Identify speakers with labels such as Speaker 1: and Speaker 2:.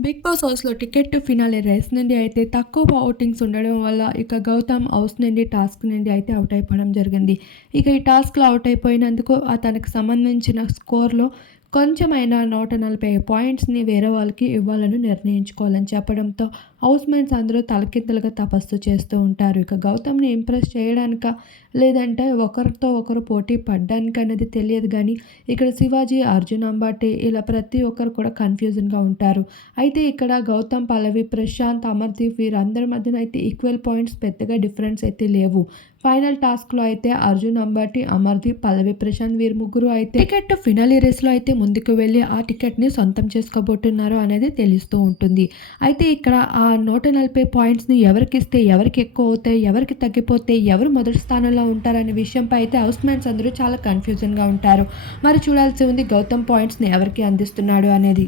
Speaker 1: Big Boss హౌస్‌లో ticket to finale race నుండి అయితే తక్కువ ఓటింగ్స్ ఉండడం వల్ల ఇక గౌతమ్ హౌస్ నుండి టాస్క్ నుండి అయితే అవుట్ అయిపోవడం జరిగింది. ఇక ఈ టాస్క్‌లో అవుట్ అయిపోయినందుకు అతనికి సంబంధించిన స్కోర్‌లో కొంచెమైనా 140 పాయింట్స్‌ని వేరే వాళ్ళకి ఇవ్వాలని నిర్ణయించుకోవాలని చెప్పడంతో హౌస్‌మేట్స్ అందరూ తలకింతలుగా తపస్సు చేస్తూ ఉంటారు. ఇక గౌతమ్‌ని ఇంప్రెస్ చేయడానికా? లేదంటే ఒకరితో ఒకరు పోటీ పడ్డానికనేది తెలియదు కానీ ఇక్కడ శివాజీ, అర్జున్ అంబాటి ఇలా ప్రతి ఒక్కరు కూడా కన్‌ఫ్యూజన్‌గా ఉంటారు. అయితే అయితే ఇక్కడ గౌతమ్, పల్లవి, ప్రశాంత్, అమర్దీప్ వీరందరి మధ్యన అయితే ఈక్వల్ పాయింట్స్ పెద్దగా డిఫరెన్స్ అయితే లేవు. ఫైనల్ టాస్క్‌లో అయితే అర్జున్ అంబటి అమర్దీప్, పల్లవి ప్రశాంత్ వీరు ముగ్గురు అయితే టికెట్ ఫినల్ రేస్‌లో అయితే ముందుకు వెళ్ళి ఆ టికెట్‌ని సొంతం చేసుకోబోతున్నారు అనేది తెలుస్తూ ఉంటుంది. అయితే ఇక్కడ ఆ 140 పాయింట్స్‌ని ఎవరికిస్తే ఎవరికి ఎక్కువ అవుతాయి, ఎవరికి తగ్గిపోతే ఎవరు మొదటి స్థానంలో ఉంటారనే విషయంపై అయితే హౌస్ మ్యాన్స్ అందరూ చాలా కన్‌ఫ్యూజన్‌గా ఉంటారు. మరి చూడాల్సి ఉంది గౌతమ్ పాయింట్స్‌ని ఎవరికి అందిస్తున్నాడు అనేది.